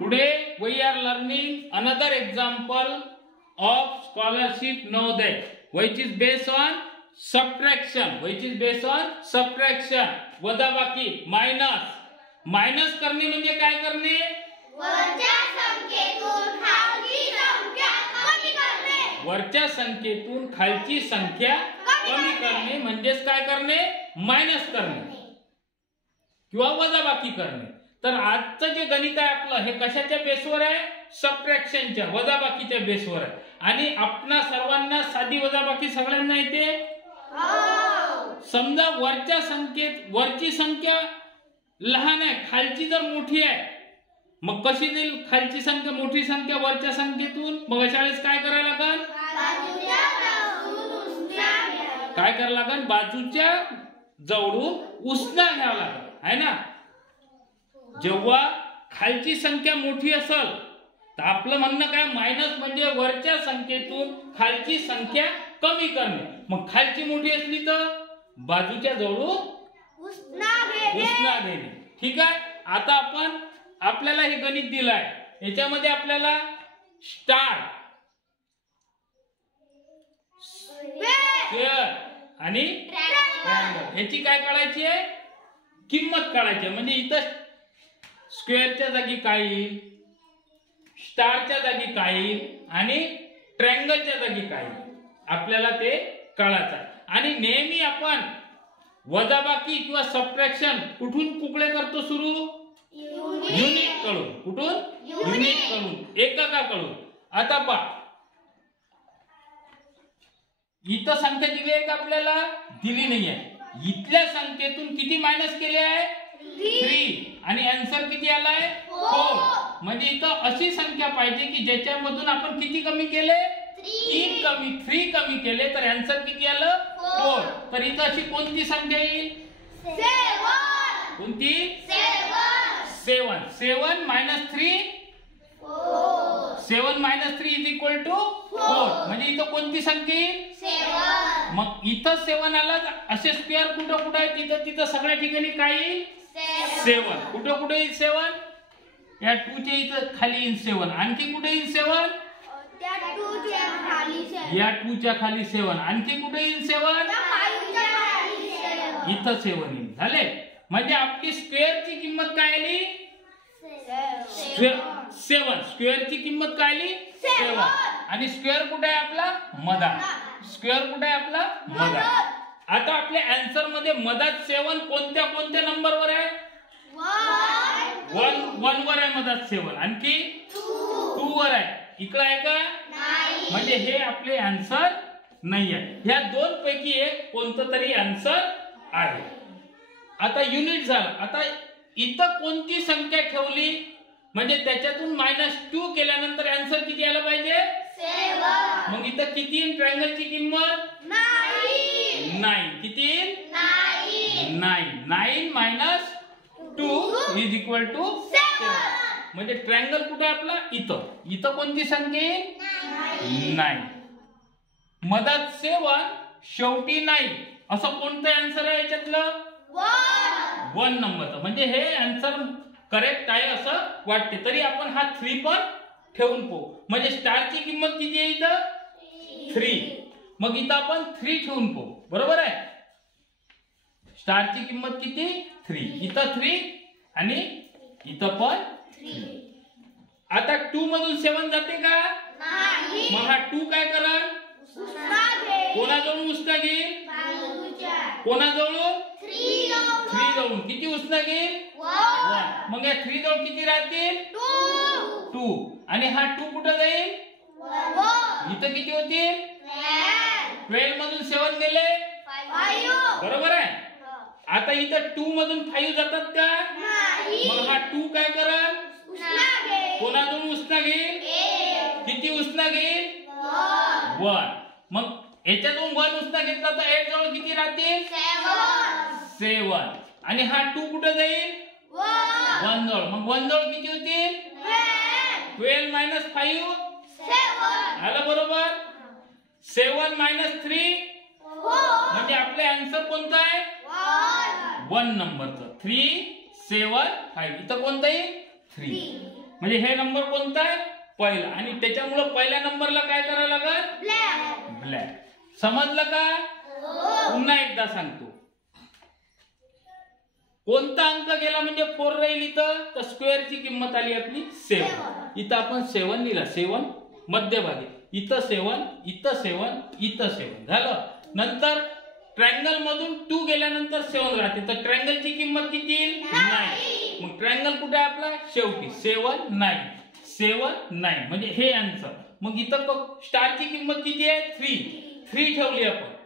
Today we are learning another example of scholarship Navodaya, which is based on subtraction. वजाबाकी minus करणे म्हणजे काय करणे? वरच्या संख्येतून खालची संख्या कमी करणे. वरच्या संख्येतून खालची संख्या कमी करणे म्हणजेच काय करणे? मायनस करणे किंवा वजाबाकी करणे. तर आजचं जे गणित आहे आपलं हे कशाच्या बेसवर आहे? सबट्रॅक्शनच्या, वजाबाकीच्या बेसवर आहे. आणि आपणा सर्वांना साधी वजाबाकी सगळ्यांना येते. समजा वरच्या संख्येत वरची संख्या लहान आहे, खालची जर मोठी आहे, मग कशी देईल? खालची संख्या मोठी संख्या वरच्या संख्येतून. मग अशा वेळेस काय करायला लागेल? काय करायला लागेल? बाजूच्या जवळून उसना घ्यावा लागेल, आहे ना. जेव्हा खालची संख्या मोठी असेल तर आपलं म्हणणं काय? मायनस म्हणजे वरच्या संख्येतून खालची संख्या कमी करणे. मग खालची मोठी असली तर बाजूच्या जवळून उसना देणे. ठीक आहे. आता आपण आपल्याला हे गणित दिलं आहे, याच्यामध्ये आपल्याला स्टार, स्क्वेअर आणि ट्रायंगल ह्याची काय काढायची आहे? किंमत काढायची आहे. म्हणजे इथं स्क्वेअरच्या जागी काय येईल, स्टारच्या जागी काय येईल आणि ट्रायंगलच्या जागी काय येईल, आपल्याला ते कळायचं आहे. आणि नेहमी आपण वजाबाकी किंवा सबट्रॅक्शन कुठून कुकडे करतो सुरू? युनिट कडून. कुठून? युनिट कडून, एककाकडून. आता पहा, इथं संख्या दिली आहे का? आपल्याला दिली नाही आहे. इथल्या संख्येतून किती मायनस केले आहे? 3. आणि आन्सर किती आलाय? 4. म्हणजे इथं अशी संख्या पाहिजे की ज्याच्यामधून आपण किती कमी केले? 3 कमी केले तर आन्सर किती आलं? 4. तर इथं अशी कोणती संख्या येईल? 7. कोणती? 7. 7 minus 3 7 minus 3 is equal to 4. म्हणजे इथं कोणती संख्या येईल? 7. मग इथं 7 आला तर असे स्क्वेअर कुठं कुठं आहे? तिथं सगळ्या ठिकाणी काय येईल? 7. कुठं कुठे येईल 7? या 2 च्या इथं खाली येईल 7. आणखी कुठे येईल 7? त्या 2 च्या खाली 7. या 2 च्या खाली 7. आणखी कुठे येईल 7? त्या 5 च्या खाली 7. इथं 7 येईल. झाले. म्हणजे आपली स्क्वेअरची किंमत काय आली? 7. स्क्वेअरची किंमत काय आली? 7. आणि स्क्वेअर कुठे आहे आपला? मधात. स्क्वेअर कुठे आहे आपला? मधात. आता आपल्या आन्सर मध्ये मधात 7 कोणत्या कोणत्या नंबरवर आहे? 1 वर आहे मधात 7. आणखी 2 वर आहे. इकडे आहे का? नाही. म्हणजे हे आपले आन्सर नाही आहे. ह्या दोन पैकी एक कोणतं तरी आन्सर आहे. आता युनिट झालं. आता इथं कोणती संख्या ठेवली म्हणजे त्याच्यातून -2 केल्यानंतर आन्सर किती आला पाहिजे? 7. मग इथं किती येईल ट्रायंगलची किंमत? 9. किती येईल? 9. 9 - 2 इज इक्वल टू 7. म्हणजे ट्रायंगल कुठे आपला? इथं कोणती संख्या येईल? 9. मधात 7 शेवटी 9 असं कोणतं आन्सर आहे याच्यातलं? 1 नंबरचं. म्हणजे हे आन्सर करेक्ट आहे असं वाटते. तरी आपण हा 3 पण ठेवून पाहू. म्हणजे स्टारची किंमत किती आहे इथं? 3. मग इथं आपण 3 ठेवून पाहू. बरोबर आहे. स्टारची किंमत किती? 3. इथं 3 आणि इथं पण 3. आता 2 मधून 7 जाते का? नाही. मग हा 2 काय करेल? कोणाजवळून उसना घेईल? कोणाजवळून? 3 जवळून. किती उसना घेईल? 1. मग या 3 जवळ किती राहतील? 2. आणि हा 2 कुठं जाईल? इथं किती होतील? 12 मधून 7 गेले. बरोबर आहे. आता इथं 2 मधून 5 जातात का? मग हा 2 काय करेल? कोणाजवळून उसना घेईल? किती उसना घेईल? 1. मग याच्यातून 1 उसना घेतला तर 8 जवळ किती राहतील? 7. आणि हा 2 कुठं जाईल? 1 जवळ. मग 1 जवळ किती होतील? 12 - 5 आलं. बरोबर. 7 - 3 म्हणजे आपले आन्सर कोणतं आहे? 1 नंबरचं. 3, 7, 5. इथं कोणतं आहे? 3. म्हणजे हे नंबर कोणता आहे पहिला आणि त्याच्यामुळे पहिल्या नंबरला काय करावं लागेल ब्लॅक समजलं का पुन्हा एकदा सांगतो कोणता अंक गेला म्हणजे 4 राहील इथं तर स्क्वेअरची किंमत आली आपली 7 इथं आपण 7 लिहिला 7 मध्यभागी इथं 7 इथं 7 इथं 7 झालं नंतर ट्रायंगल मधून 2 गेल्यानंतर 7 राहते तर ट्रायंगलची किंमत किती येईल 9 मग ट्रायंगल कुठे आहे आपला शेवटी 7 9 7 9 म्हणजे हे आन्सर मग इथं स्टारची किंमत किती आहे 3 ठेवली आपण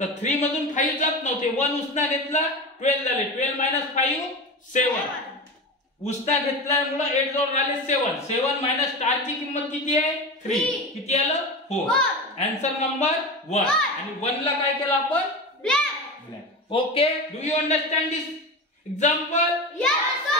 तर 3 मधून 5 जात नव्हते 1 उसना घेतला 12 झाले 12 - 5 7 उसना घेतल्यामुळे 8 जवळ आले 7 मायनस स्टारची किंमत किती आहे 3 किती आलं 4 आन्सर नंबर 1 आणि 1 ला काय केलं आपण black okay do you understand this example Yes, sir.